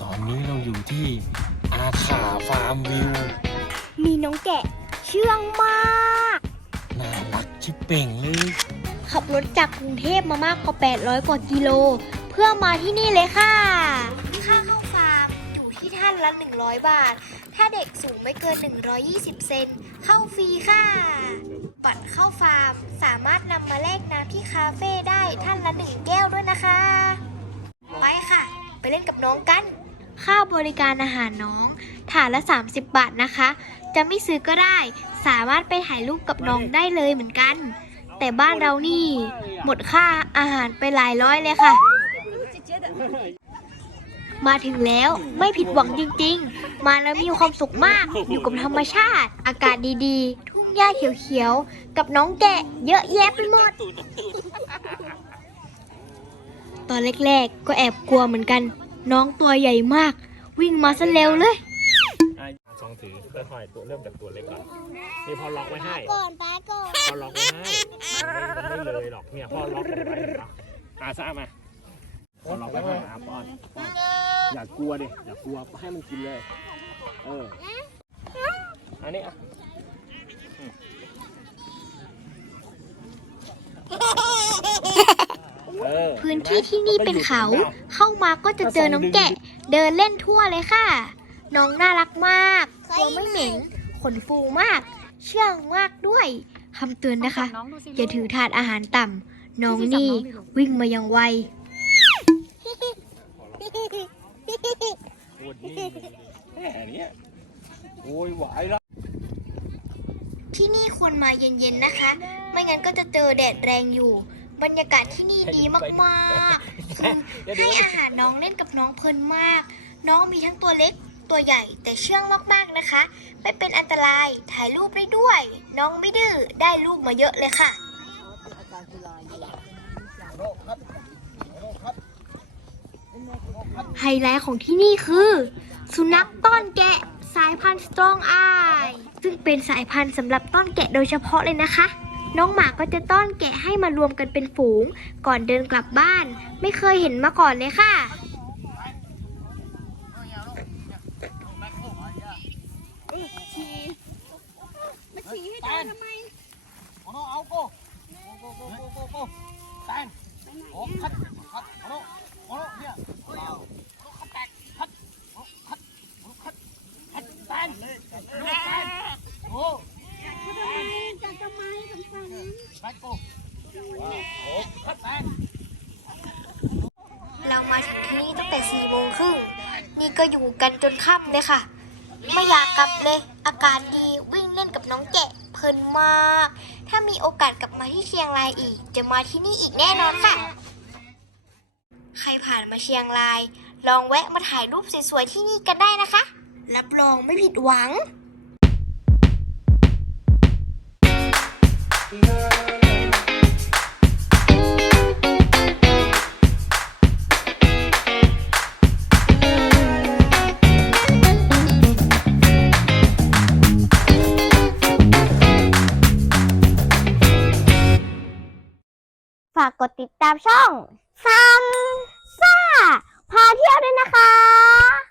ตอนนี้เราอยู่ที่อาขาฟาร์มวิว มีน้องแกะเชื่องมาก น่ารักชิบเป่งเลย ขับรถจากกรุงเทพมามากกว่า 800 กว่ากิโล เพื่อมาที่นี่เลยค่ะานละ 100 บาท ถ้าเด็กสูงไม่เกิน 120 เซน เข้าฟรีค่ะ บัตรเข้าฟาร์ม สามารถนำมาแลกน้ำที่คาเฟ่ได้ท่านละ 1 แก้วด้วยนะคะ ไปค่ะ ไปเล่นกับน้องกัน ค่าบริการอาหารน้องถาดละ 30 บาทนะคะ จะไม่ซื้อก็ได้ สามารถไปถ่ายรูปกับน้องได้เลยเหมือนกัน แต่บ้านเรานี่ หมดค่าอาหารไปหลายร้อยเลยค่ะ มาถึงแล้วไม่ผิดหวังจริงๆ มาแล้วมีความสุขมากอยู่กับธรรมชาติ อากาศดีๆ ทุ่งหญ้าเขียวๆ กับน้องแกะเยอะแยะไปหมด ตอนแรกๆ ก็แอบกลัวเหมือนกัน น้องตัวใหญ่มาก วิ่งมาซะเร็วเลยซองถือค่อยๆตัวเริ่มจากตัวเล็กก่อนนี่พอล็อกไว้ให้ก่อนป้าก่อนพอล็อกไว้ให้ไม่ไม่เลยหรอกเนี่ยพอล็อกไว้ให้เนาะอาซ่ามาพอล็อกไว้ให้อาป้อน อย่ากลัวดิอย่ากลัวให้มันกินเลย เออ อันนี้อะเออพื้นที่ที่นี่เป็นเขา เข้ามาก็จะเจอน้องแกะ เดินเล่นทั่วเลยค่ะ น้องน่ารักมาก ตัวไม่เหม็น ขนฟูมาก เชื่องมากด้วยคำเตือนนะคะ อย่าถือถาดอาหารต่ำน้องนี่วิ่งมายังไว โคตรนิ่งแค่เนี้ยโอ้ยไหวแล้วที่นี่ควรมาเย็นๆนะคะ ไม่งั้นก็จะเจอแดดแรงอยู่ บรรยากาศที่นี่ดีมากๆคือให้อาหารน้องเล่นกับน้องเพลินมาก น้องมีทั้งตัวเล็กตัวใหญ่แต่เชื่องมากๆนะคะ ไม่เป็นอันตรายถ่ายรูปได้ด้วย น้องไม่ดื้อได้รูปมาเยอะเลยค่ะ ไฮไลท์ของที่นี่คือ สุนัขต้อนแกะสายพันธุ์ Strong Eye ซึ่งเป็นสายพันธุ์สำหรับต้อนแกะโดยเฉพาะเลยนะคะ น้องหมาก็จะต้อนแกะให้มารวมกันเป็นฝูง ก่อนเดินกลับบ้าน ไม่เคยเห็นมาก่อนเลยค่ะเอาเอาโก้โก้โก้โก้โก้โก้แตนโอ้คัดคัดเอาเอาเนี่ยเอาคัดแตกคัดคัดคัดคัดแตนแตนโอ้จัดทำไมทำไมแบกโก้โอ้คัดแตน เรามาถึงที่ นี่โมงครึ่งนี่ก็อยู่กันจนค่ำเลยค่ะ ไม่อยากกลับเลย อาการดีวิ่งเล่นกับน้องแกะเพลินมาก ถ้ามีโอกาสกลับมาที่เชียงรายอีก จะมาที่นี่อีกแน่นอนค่ะ ใครผ่านมาเชียงราย ลองแวะมาถ่ายรูปสวยๆที่นี่กันได้นะคะ รับรองไม่ผิดหวังฝากกดติดตามช่องซัมซ่าพาเที่ยวด้วยนะคะ